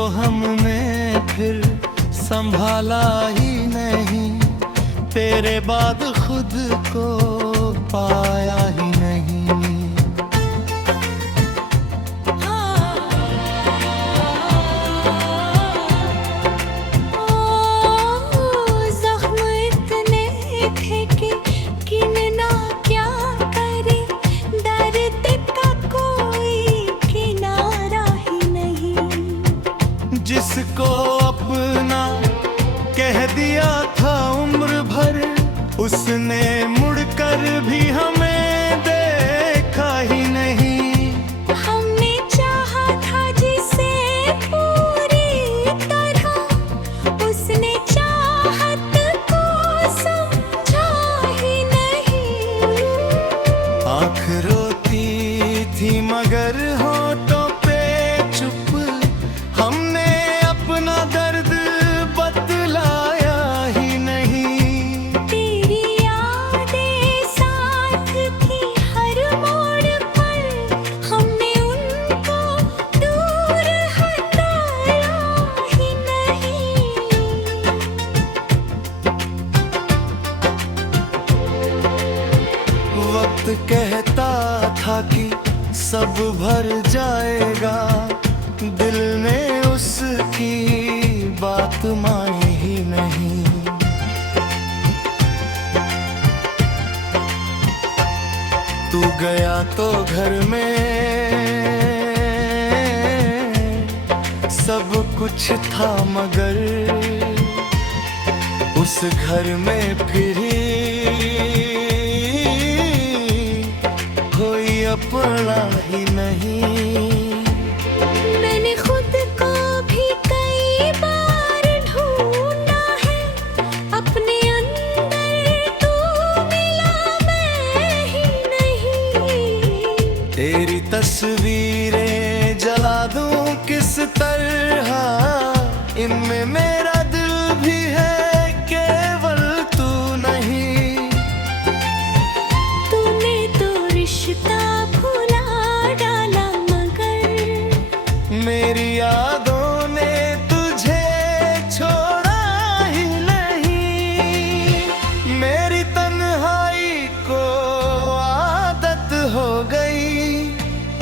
तो हमने फिर संभाला ही नहीं, तेरे बाद खुद को पाया ही नहीं। जख्म इतने थे कि गिनना क्या करे, दर्द का कोई किनारा ही नहीं। जिसको अपना कह दिया था उम्र भर, उसने मुड़कर भी हमें देखा ही नहीं। हमने चाहा था जिसे पूरी तरह, उसने चाहत को समझा ही नहीं। आँख रोती थी मगर होठों पे चुप, हमने अपना दर्द बतलाया ही नहीं। तेरी यादें साथ थी हर मोड़ पर, हमने उनको दूर हटाया ही नहीं। वक्त कहता था कि सब भर जाएगा, दिल ने उसकी बात मानी ही नहीं। तू गया तो घर में सब कुछ था मगर उस घर में फिर कोई अपना ही नहीं। मैंने खुद को भी कई बार ढूंढा है, अपने अंदर तू मिला मैं ही नहीं। तेरी तस्वीरें जला दूं किस तरह, इनमें मेरा दिल भी है केवल तू नहीं। तूने तो रिश्ता भुला डाला मगर मेरी यादों ने तुझे छोड़ा ही नहीं। मेरी तन्हाई को आदत हो गई,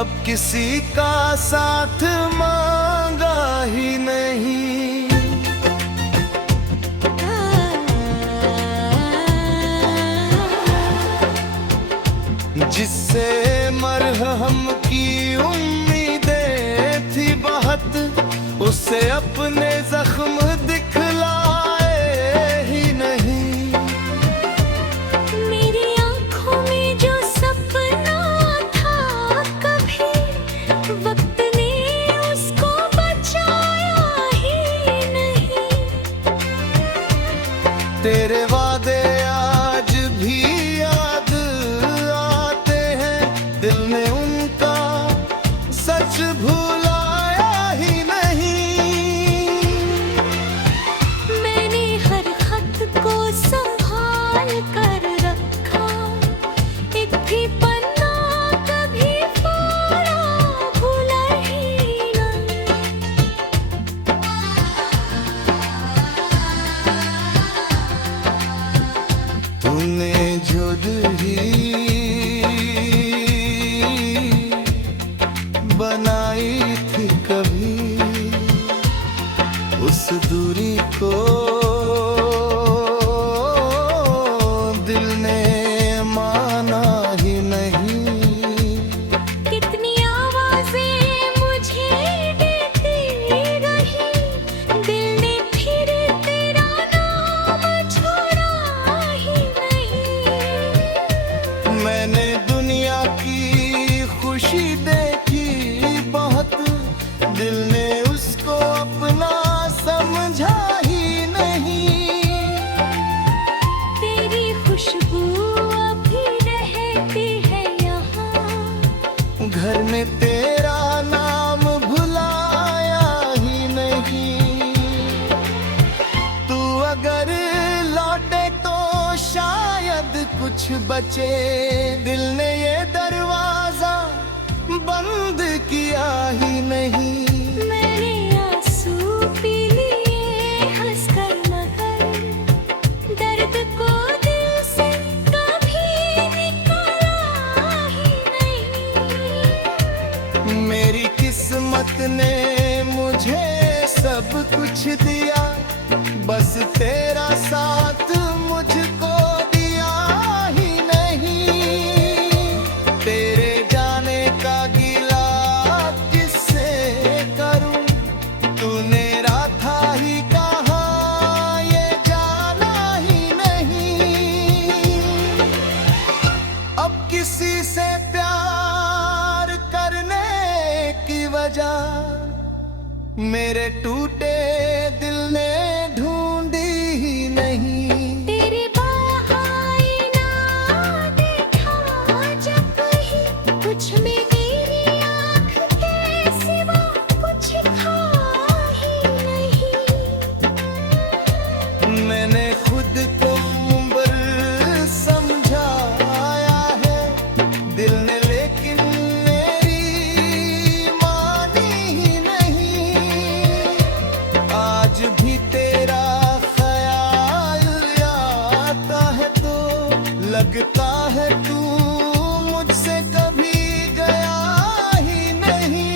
अब किसी का साथ मांगा ही नहीं। जिससे मरहम की उम्मीदें थी बहुत, उसे अपने जख्म दिखलाए ही नहीं। मेरी आंखों में जो सपना था कभी, वक्त ने उसको बचाया ही नहीं। तेरे वादे आज भी याद आते हैं, दिल ने उनका सच भुलाया ही नहीं। मैंने हर खत को संभाल कर रखा, एक भी पन्ना कभी फाड़ा भूला ही नहीं। तूने जो ही बनाई थी कभी, उस दूरी को दिल ने माना ही नहीं। कितनी आवाजें मुझे देती रही, दिल ने फिर तेरा नाम छोड़ा ही नहीं। मैंने दुनिया की खुशी देखी बहुत, दिल ने उसको अपना समझा ही नहीं। तेरी खुशबू अभी रहती है यहाँ, घर में तेरा नाम भुलाया ही नहीं। तू अगर लौटे तो शायद कुछ बचे, दिल ने ये दरवाजा बंद किया ही नहीं। मैंने आंसू किस्मत ने मुझे सब कुछ दिया, बस तेरा साथ मुझको दिया ही नहीं। तेरे जाने का गिला किससे करूं, तूने राखा ही कहाँ ये जाना ही नहीं। अब किसी से प्यार करने की वजह मेरे टूटे दिल ने ढूंढी ही नहीं। तेरे बहाए ना देखा जब ही कुछ में मेरी आँख के सिवा कुछ था ही नहीं। मैंने खुद को उम्र समझाया है दिल ने, लेकिन मेरी मानी ही नहीं। आज भी तेरा ख्याल आता है तो लगता है तू मुझसे कभी गया ही नहीं।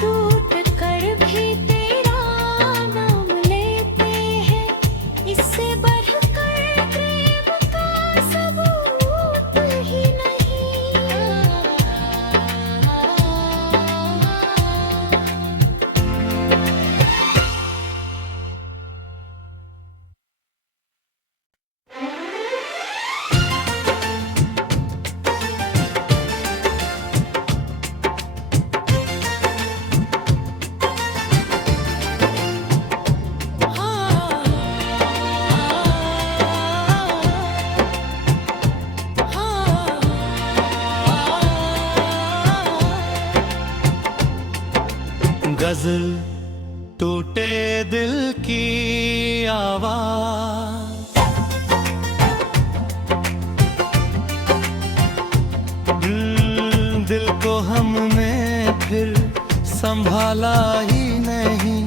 टूट कर भी तेरा नाम लेते हैं, इससे बढ़कर प्रेम का सबूत ही नहीं। गजल टूटे दिल की आवाज, दिल को हमने फिर संभाला ही नहीं।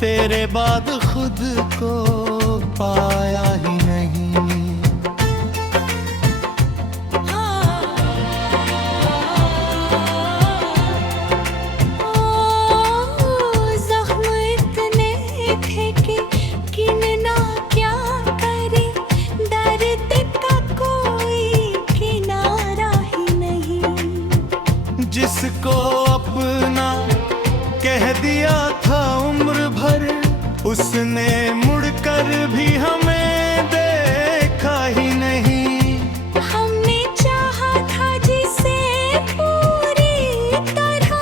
तेरे बाद खुद को पाया ही नहीं। ज़ख्म इतने थे कि गिनना क्या करे, दर्द का कोई किनारा ही नहीं। जिसको अपना कह दिया था उम्र भर, उसने मुड़कर भी हमें देखा ही नहीं। हमने चाहा था जिसे पूरी तरह,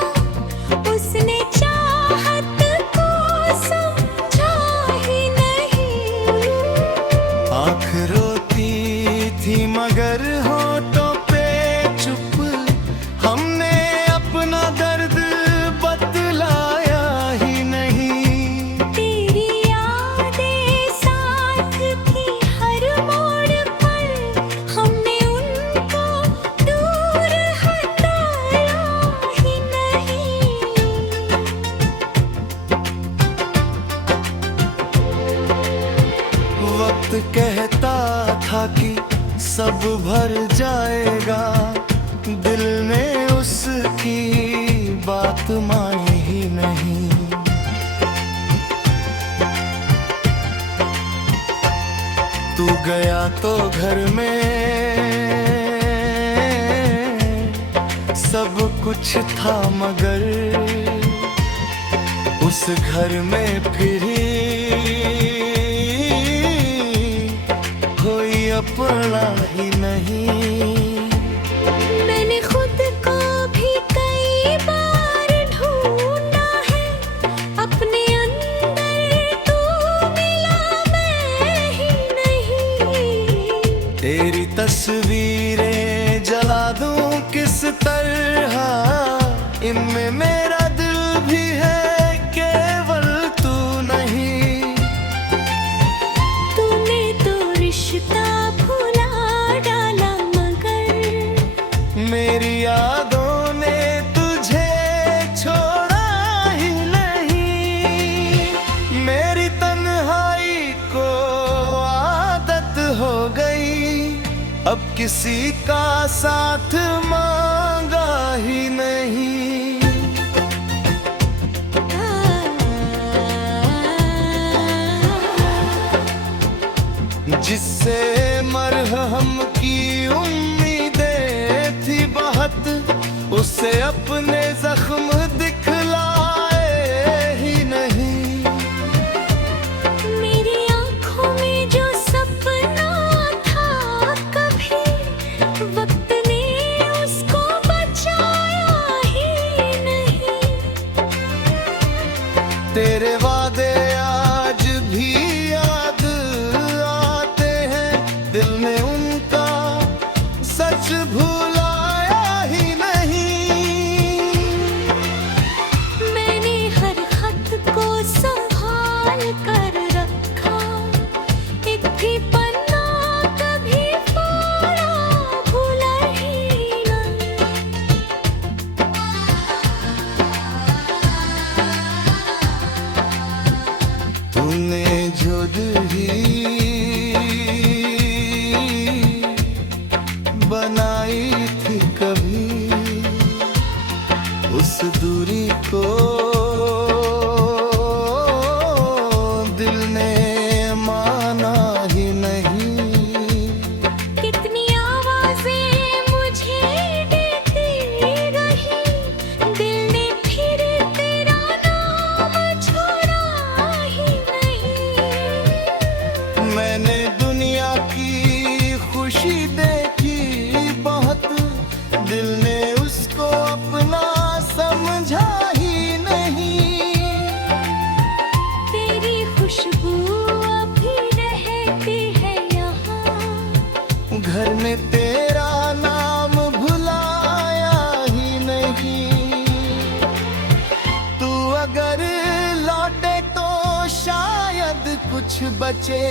उसने चाहत को समझा ही नहीं। आँख रोती थी मगर होठों पे चुप, हमने अपना दर्द बतलाया ही नहीं। तेरी यादें साथ थी हर मोड़ पर, हमने उनको दूर हटाया ही नहीं। वक्त कहता था कि सब भर जाएगा, दिल ने उसकी बात मानी ही नहीं। तू गया तो घर में सब कुछ था मगर उस घर में फिर कोई अपना ही नहीं। मैंने खुद को भी कई बार ढूंढा है, अपने अंदर तू मिला मैं ही नहीं। तेरी तस्वीरें जला दूं किस तरह, इनमें मेरा दिल भी है केवल तू नहीं। तूने तो रिश्ता भुला डाला मगर मेरी यादों ने तुझे छोड़ा ही नहीं। मेरी तन्हाई को आदत हो गई, अब किसी का साथ मांग मांगा ही नहीं। जिससे मरहम की उम्मीदें थी बहुत, उसे अपने जख्म दिखलाए ही नहीं। मेरी आंखों में जो सपना था कभी, वक्त ने उसको बचाया ही नहीं। तेरे वादे आज भी याद आते हैं, दिल ने उनका सच भुलाया ही नहीं। मैंने हर खत को संभाल कर रखा, एक भी पन्ना कभी फाड़ा भूला ही ना। तूने जो ही बनाई थी कभी, उस दूरी को दिल ने माना ही नहीं। कितनी आवाजें मुझे देती रही, दिल ने फिर तेरा नाम छोड़ा ही नहीं। मैंने दुनिया की खुशी देखी बहुत, दिल ने उसको अपना समझा ही नहीं। तेरी खुशबू अभी रहती है यहाँ, घर में तेरा नाम भुलाया ही नहीं। तू अगर लौटे तो शायद कुछ बचे,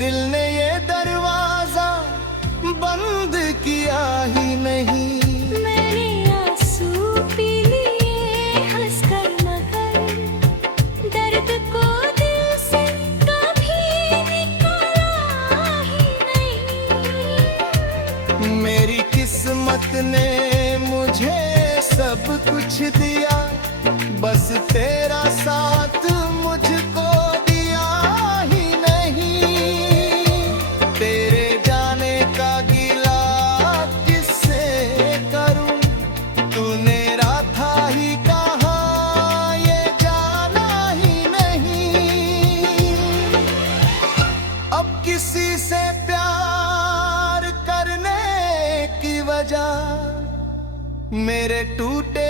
दिल ने ये दरवाजा बंद किया ही नहीं। मैंने आंसू पी लिए हंसकर, मगर दर्द को दिल से कभी निकाला ही नहीं। मेरी किस्मत ने मुझे सब कुछ दिया, बस तेरा साथ मुझको दिया ही नहीं। तेरे जाने का गिला किससे करूं, तूने था ही कहाँ ये जाना ही नहीं। अब किसी से प्यार करने की वजह मेरे टूटे